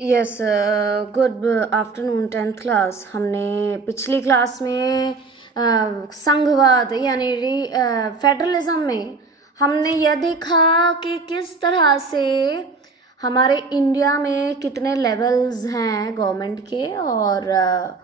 Yes. Good afternoon tenth class. हमने पिछली class में संघवाद यानी फेडरलिज्म में हमने यह देखा कि किस तरह से हमारे इंडिया में कितने लेवल्स हैं गवर्नमेंट के, और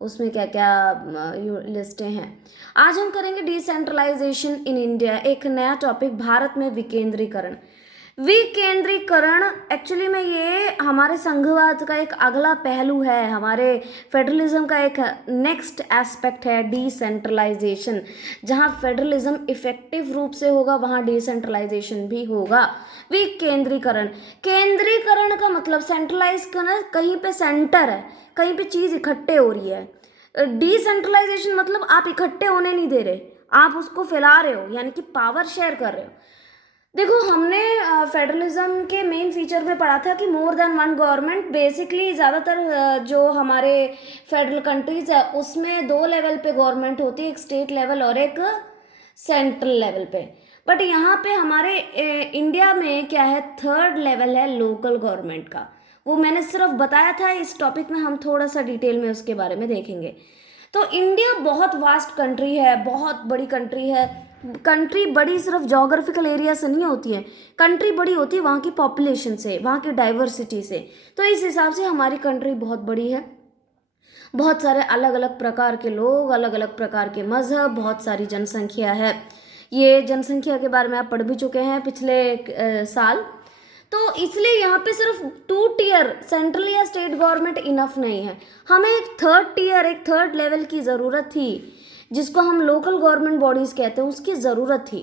उसमें क्या क्या लिस्टें हैं। आज हम करेंगे डिसेंट्रलाइजेशन इन इंडिया, एक नया टॉपिक, भारत में विकेंद्रीकरण। विकेंद्रीकरण एक्चुअली में ये हमारे संघवाद का एक अगला पहलू है, हमारे फेडरलिज्म का एक नेक्स्ट एस्पेक्ट है डिसेंट्रलाइजेशन। जहाँ फेडरलिज्म इफेक्टिव रूप से होगा वहाँ डिसेंट्रलाइजेशन भी होगा। विकेंद्रीकरण, केंद्रीकरण का मतलब सेंट्रलाइज करना, कहीं पे सेंटर है, कहीं पे चीज इकट्ठे हो रही है। डिसेंट्रलाइजेशन मतलब आप इकट्ठे होने नहीं दे रहे, आप उसको फैला रहे हो, यानी कि पावर शेयर कर रहे हो। देखो, हमने फेडरलिज्म के मेन फीचर में पढ़ा था कि more than one government. Basically ज़्यादातर जो हमारे फेडरल कंट्रीज है उसमें दो लेवल पे गवर्नमेंट होती है, एक स्टेट लेवल और एक सेंट्रल लेवल पे। बट यहाँ पे हमारे इंडिया में क्या है, थर्ड लेवल है लोकल गवर्नमेंट का। वो मैंने सिर्फ बताया था, इस टॉपिक में हम थोड़ा सा डिटेल में उसके बारे में देखेंगे। तो इंडिया बहुत वास्ट कंट्री है, बहुत बड़ी कंट्री है। कंट्री बड़ी सिर्फ जोग्राफिकल एरिया से नहीं होती है, कंट्री बड़ी होती है वहाँ की पॉपुलेशन से, वहाँ की डाइवर्सिटी से। तो इस हिसाब से हमारी कंट्री बहुत बड़ी है। बहुत सारे अलग अलग प्रकार के लोग, अलग अलग प्रकार के मजहब, बहुत सारी जनसंख्या है। ये जनसंख्या के बारे में आप पढ़ भी चुके हैं पिछले साल। तो इसलिए यहाँ पे सिर्फ टू टीयर सेंट्रल या स्टेट गवर्नमेंट इनफ नहीं है, हमें एक थर्ड टीयर, एक थर्ड लेवल की ज़रूरत थी, जिसको हम लोकल गवर्नमेंट बॉडीज़ कहते हैं, उसकी ज़रूरत थी।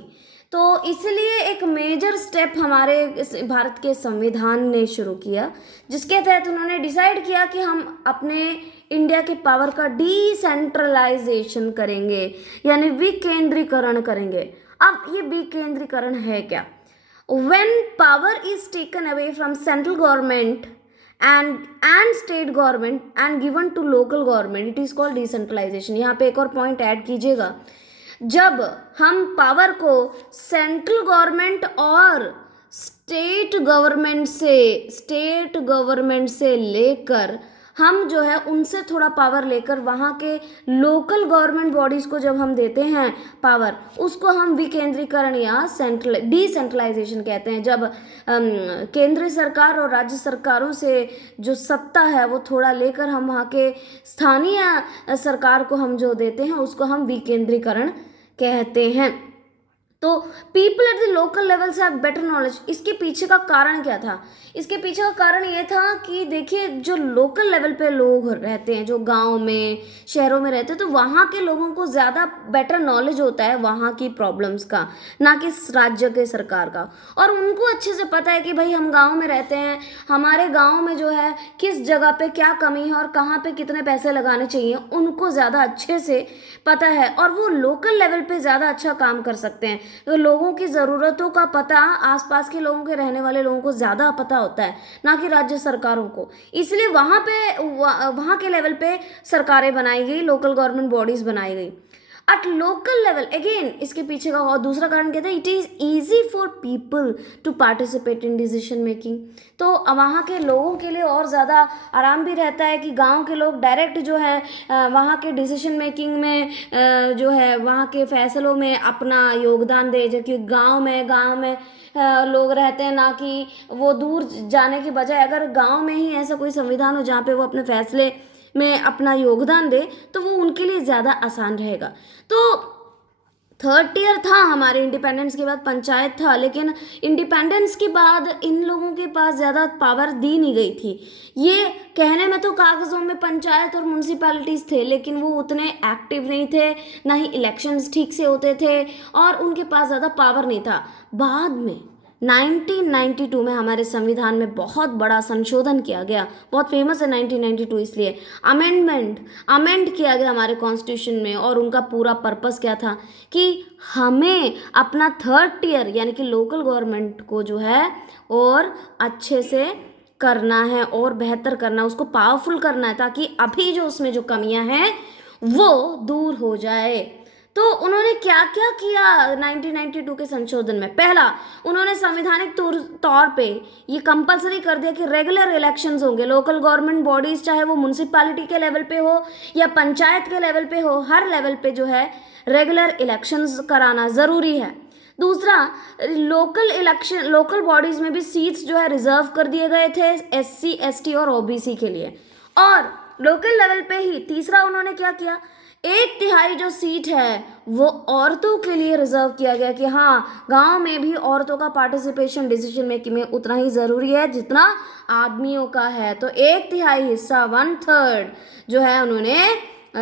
तो इसलिए एक मेजर स्टेप हमारे भारत के संविधान ने शुरू किया, जिसके तहत उन्होंने डिसाइड किया कि हम अपने इंडिया के पावर का डिसेंट्रलाइजेशन करेंगे, यानी विकेंद्रीकरण करेंगे। अब ये विकेंद्रीकरण है क्या? When power is taken away from central government and state government and given to local government, it is called decentralization। यहाँ पे एक और पॉइंट ऐड कीजिएगा, जब हम पावर को सेंट्रल गवर्नमेंट और स्टेट गवर्नमेंट से लेकर, हम जो है उनसे थोड़ा पावर लेकर वहाँ के लोकल गवर्नमेंट बॉडीज़ को जब हम देते हैं पावर, उसको हम विकेंद्रीकरण या डिसेंट्रलाइजेशन कहते हैं। जब केंद्र सरकार और राज्य सरकारों से जो सत्ता है वो थोड़ा लेकर हम वहाँ के स्थानीय सरकार को हम जो देते हैं, उसको हम विकेंद्रीकरण कहते हैं। तो people at the local level से हैव बेटर नॉलेज। इसके पीछे का कारण क्या था? इसके पीछे का कारण ये था कि देखिए, जो लोकल लेवल पे लोग रहते हैं, जो गांव में, शहरों में रहते हैं, तो वहाँ के लोगों को ज़्यादा बेटर नॉलेज होता है वहाँ की प्रॉब्लम्स का, ना कि राज्य के सरकार का। और उनको अच्छे से पता है कि भाई हम गाँव में रहते हैं, हमारे गाँव में जो है किस जगह पे क्या कमी है और कहाँ पे कितने पैसे लगाने चाहिए, उनको ज़्यादा अच्छे से पता है, और वो लोकल लेवल पे ज़्यादा अच्छा काम कर सकते हैं। तो लोगों की ज़रूरतों का पता आसपास के लोगों के, रहने वाले लोगों को ज़्यादा पता होता है, ना कि राज्य सरकारों को। इसलिए वहाँ के लेवल पे सरकारें बनाई गई, लोकल गवर्नमेंट बॉडीज़ बनाई गई। एट लोकल लेवल अगेन, इसके पीछे का और दूसरा कारण कहते हैं, it is easy for people to participate in decision making. तो वहाँ के लोगों के लिए और ज़्यादा आराम भी रहता है कि गांव के लोग डायरेक्ट जो है वहाँ के डिसीजन मेकिंग में जो है वहाँ के फैसलों में अपना योगदान दे, जो कि गांव में लोग रहते हैं, ना कि वो दूर जाने के बजाय अगर गांव में ही ऐसा कोई संविधान हो जहाँ पे वो अपने फैसले में अपना योगदान दे, तो वो उनके लिए ज़्यादा आसान रहेगा। तो थर्ड टीयर था हमारे इंडिपेंडेंस के बाद, पंचायत था, लेकिन इंडिपेंडेंस के बाद इन लोगों के पास ज़्यादा पावर दी नहीं गई थी। ये कहने में तो कागज़ों में पंचायत और म्यूनसिपैलिटीज़ थे, लेकिन वो उतने एक्टिव नहीं थे, ना ही इलेक्शंस ठीक से होते थे, और उनके पास ज़्यादा पावर नहीं था। बाद में 1992 में हमारे संविधान में बहुत बड़ा संशोधन किया गया, बहुत फेमस है 1992 इसलिए। अमेंड किया गया हमारे कॉन्स्टिट्यूशन में, और उनका पूरा पर्पस क्या था कि हमें अपना थर्ड टीयर यानी कि लोकल गवर्नमेंट को जो है और अच्छे से करना है और बेहतर करना, उसको पावरफुल करना है, ताकि अभी जो उसमें जो कमियां हैं वो दूर हो जाए। तो उन्होंने क्या क्या किया 1992 के संशोधन में? पहला, उन्होंने संवैधानिक तौर पे ये कंपलसरी कर दिया कि रेगुलर इलेक्शंस होंगे। लोकल गवर्नमेंट बॉडीज, चाहे वो म्यूनसिपैलिटी के लेवल पे हो या पंचायत के लेवल पे हो, हर लेवल पे जो है रेगुलर इलेक्शंस कराना ज़रूरी है। दूसरा, लोकल बॉडीज में भी सीट्स जो है रिजर्व कर दिए गए थे SC ST और OBC के लिए। और लोकल लेवल पे ही तीसरा उन्होंने क्या किया, 1/3 जो सीट है वो औरतों के लिए रिजर्व किया गया कि हाँ, गांव में भी औरतों का पार्टिसिपेशन डिसीजन मेकिंग में उतना ही ज़रूरी है जितना आदमियों का है। तो 1/3 हिस्सा, 1/3 जो है उन्होंने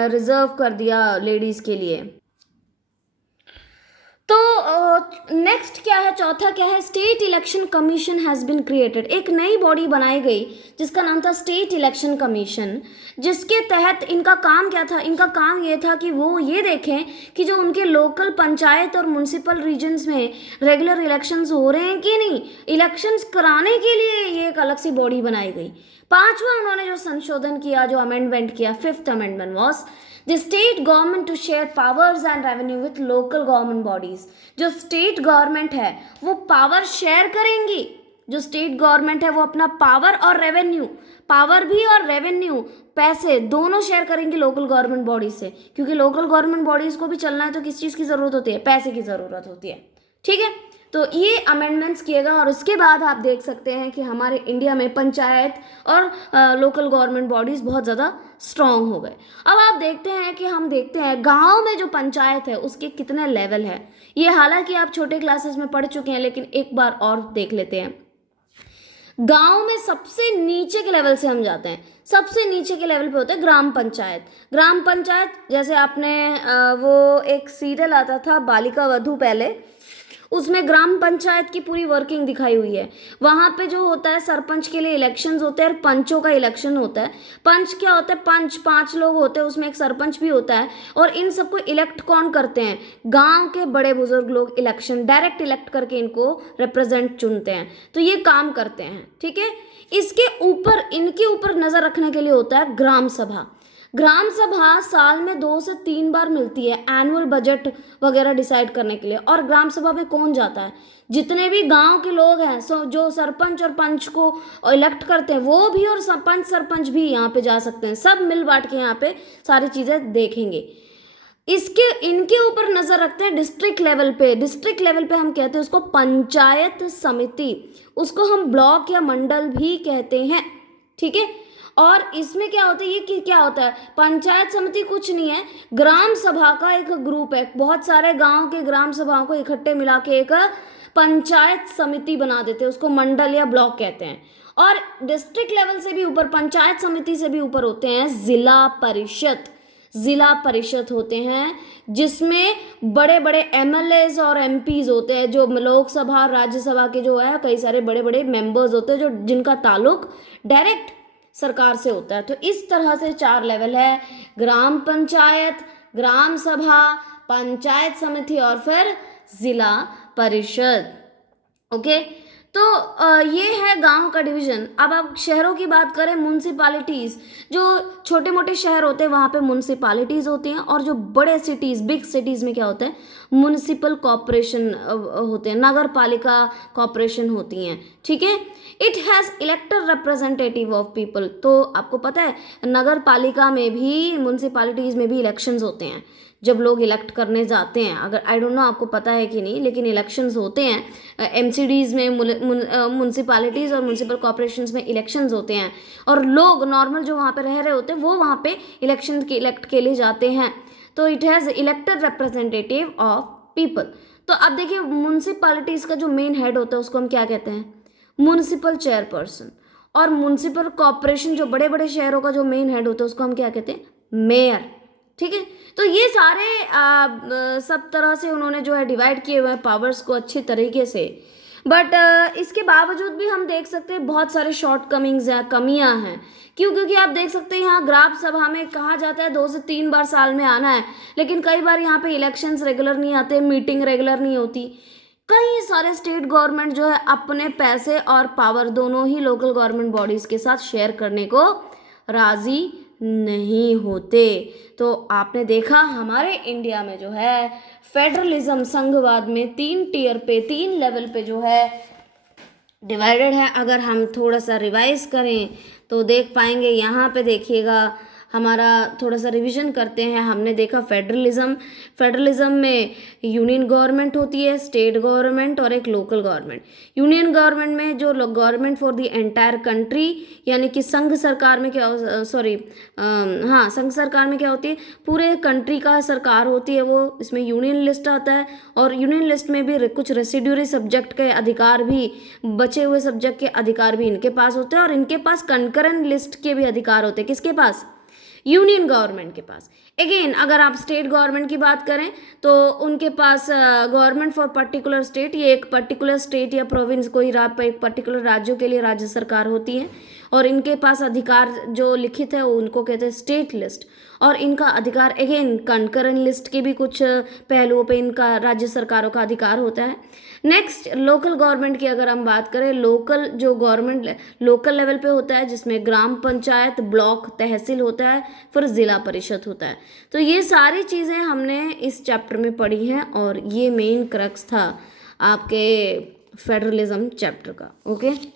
रिजर्व कर दिया लेडीज़ के लिए। तो नेक्स्ट क्या है, चौथा क्या है, state election commission has been created. एक नई बॉडी बनाई गई जिसका नाम था स्टेट इलेक्शन कमीशन, जिसके तहत इनका काम क्या था, इनका काम ये था कि वो ये देखें कि जो उनके लोकल पंचायत और म्यूनसिपल रीजन्स में रेगुलर इलेक्शंस हो रहे हैं कि नहीं, इलेक्शंस कराने के लिए ये एक अलग सी बॉडी बनाई गई। पांचवा उन्होंने जो संशोधन किया, जो अमेंडमेंट किया, 5th amendment was the state government to share powers and revenue with local government bodies. जो स्टेट गवर्नमेंट है वो पावर शेयर करेंगी, जो स्टेट गवर्नमेंट है वो अपना पावर और रेवेन्यू, पावर भी और रेवेन्यू, पैसे दोनों शेयर करेंगी लोकल गवर्नमेंट बॉडीज से, क्योंकि लोकल गवर्नमेंट बॉडीज को भी चलना है तो किस चीज़ की ज़रूरत होती है, पैसे की ज़रूरत होती है। ठीक है, तो ये अमेंडमेंट्स किएगा और उसके बाद आप देख सकते हैं कि हमारे इंडिया में पंचायत और लोकल गवर्नमेंट बॉडीज़ बहुत ज़्यादा स्ट्रॉन्ग हो गए। अब आप देखते हैं कि हम देखते हैं गांव में जो पंचायत है उसके कितने लेवल है। ये हालांकि आप छोटे क्लासेस में पढ़ चुके हैं, लेकिन एक बार और देख लेते हैं। गांव में सबसे नीचे के लेवल से हम जाते हैं, सबसे नीचे के लेवल पे होते हैं ग्राम पंचायत। ग्राम पंचायत, जैसे आपने वो एक सीरियल आता था बालिका वधू पहले, उसमें ग्राम पंचायत की पूरी वर्किंग दिखाई हुई है। वहाँ पे जो होता है सरपंच के लिए इलेक्शंस होते हैं और पंचों का इलेक्शन होता है। पंच क्या होता है, पंच 5 लोग होते हैं, उसमें एक सरपंच भी होता है। और इन सबको इलेक्ट कौन करते हैं, गांव के बड़े बुजुर्ग लोग इलेक्शन डायरेक्ट इलेक्ट करके इनको रिप्रेजेंट चुनते हैं, तो ये काम करते हैं। ठीक है, इसके ऊपर, इनके ऊपर नज़र रखने के लिए होता है ग्राम सभा। ग्राम सभा साल में 2 से 3 बार मिलती है एनुअल बजट वगैरह डिसाइड करने के लिए। और ग्राम सभा में कौन जाता है, जितने भी गांव के लोग हैं, जो सरपंच और पंच को इलेक्ट करते हैं वो भी, और सरपंच भी यहाँ पे जा सकते हैं। सब मिल बांट के यहाँ पे सारी चीज़ें देखेंगे। इनके ऊपर नज़र रखते हैं डिस्ट्रिक्ट लेवल पे। डिस्ट्रिक्ट लेवल पे हम कहते हैं उसको पंचायत समिति, उसको हम ब्लॉक या मंडल भी कहते हैं। ठीक है, और इसमें क्या होता है, ये क्या होता है, पंचायत समिति कुछ नहीं है, ग्राम सभा का एक ग्रुप है। बहुत सारे गांव के ग्राम सभाओं को इकट्ठे मिला के एक पंचायत समिति बना देते हैं, उसको मंडल या ब्लॉक कहते हैं। और डिस्ट्रिक्ट लेवल से भी ऊपर, पंचायत समिति से भी ऊपर होते हैं जिला परिषद। जिला परिषद होते हैं जिसमें बड़े बड़े MLAs और MPs होते हैं, जो लोकसभा राज्यसभा के जो है कई सारे बड़े बड़े मेंबर्स होते हैं, जो जिनका ताल्लुक डायरेक्ट सरकार से होता है। तो इस तरह से 4 लेवल है, ग्राम पंचायत, ग्राम सभा, पंचायत समिति और फिर जिला परिषद। ओके, तो ये है गांव का डिवीज़न। अब आप शहरों की बात करें, म्यूनसिपालिटीज़, जो छोटे मोटे शहर होते हैं वहाँ पे म्यूनसिपालिटीज़ होती हैं, और जो बड़े सिटीज़, बिग सिटीज़ में क्या होता है, म्यूनसिपल कॉरपोरेशन होते हैं, नगर पालिका कॉरपोरेशन होती हैं। ठीक है, it has elected representative of people. तो आपको पता है नगर पालिका में भी, म्यूनसिपालिटीज़ में भी इलेक्शंस होते हैं, जब लोग इलेक्ट करने जाते हैं। अगर आई डोंट नो आपको पता है कि नहीं, लेकिन इलेक्शंस होते हैं MCDs में, म्यूनसिपालिटीज़ और म्यूनसिपल कॉरपोरेशंस में इलेक्शंस होते हैं, और लोग नॉर्मल जो वहाँ पे रह रहे होते हैं वो वहाँ पे इलेक्शन के इलेक्ट के लिए जाते हैं। तो it has elected representative of people. तो अब देखिए, म्यूनसिपालिटीज़ का जो मेन हेड होता है उसको हम क्या कहते हैं, म्यूनसिपल चेयरपर्सन। और म्यूनसिपल कॉरपोरेशन, जो बड़े बड़े शहरों का जो मेन हेड होता है उसको हम क्या कहते हैं, मेयर। ठीक है, तो ये सारे सब तरह से उन्होंने जो है डिवाइड किए हुए हैं पावर्स को अच्छे तरीके से। बट इसके बावजूद भी हम देख सकते हैं बहुत सारे शॉर्ट कमिंग्स हैं, कमियां हैं। क्यों? क्योंकि आप देख सकते हैं यहाँ ग्राम सभा में कहा जाता है 2 से 3 बार साल में आना है, लेकिन कई बार यहाँ पे इलेक्शंस रेगुलर नहीं आते, मीटिंग रेगुलर नहीं होती। कई सारे स्टेट गवर्नमेंट जो है अपने पैसे और पावर दोनों ही लोकल गवर्नमेंट बॉडीज़ के साथ शेयर करने को राज़ी नहीं होते। तो आपने देखा हमारे इंडिया में जो है फेडरलिज्म संघवाद में 3 टियर पे 3 लेवल पे जो है डिवाइडेड है। अगर हम थोड़ा सा रिवाइज करें तो देख पाएंगे, यहाँ पे देखिएगा हमारा थोड़ा सा रिवीजन करते हैं। हमने देखा फेडरलिज्म में यूनियन गवर्नमेंट होती है, स्टेट गवर्नमेंट और एक लोकल गवर्नमेंट। यूनियन गवर्नमेंट में जो government for the entire country, यानी कि संघ सरकार में क्या संघ सरकार में क्या होती है, पूरे कंट्री का सरकार होती है वो, इसमें यूनियन लिस्ट आता है। और यूनियन लिस्ट में भी कुछ रेसिड्यूरी सब्जेक्ट के अधिकार भी, बचे हुए सब्जेक्ट के अधिकार भी इनके पास होते हैं, और इनके पास कंकरेंट लिस्ट के भी अधिकार होते हैं। किसके पास? यूनियन गवर्नमेंट के पास। अगेन अगर आप स्टेट गवर्नमेंट की बात करें तो उनके पास गवर्नमेंट फॉर पर्टिकुलर स्टेट, ये एक पर्टिकुलर स्टेट या प्रोविंस, कोई एक पर्टिकुलर राज्यों के लिए राज्य सरकार होती है, और इनके पास अधिकार जो लिखित है उनको कहते हैं स्टेट लिस्ट। और इनका अधिकार अगेन कंकरेंट लिस्ट के भी कुछ पहलुओं पे इनका राज्य सरकारों का अधिकार होता है। नेक्स्ट लोकल गवर्नमेंट की अगर हम बात करें, लोकल जो गवर्नमेंट लोकल लेवल पे होता है, जिसमें ग्राम पंचायत, ब्लॉक, तहसील होता है, फिर जिला परिषद होता है। तो ये सारी चीज़ें हमने इस चैप्टर में पढ़ी हैं, और ये मेन क्रक्स था आपके फेडरलिज्म चैप्टर का। ओके।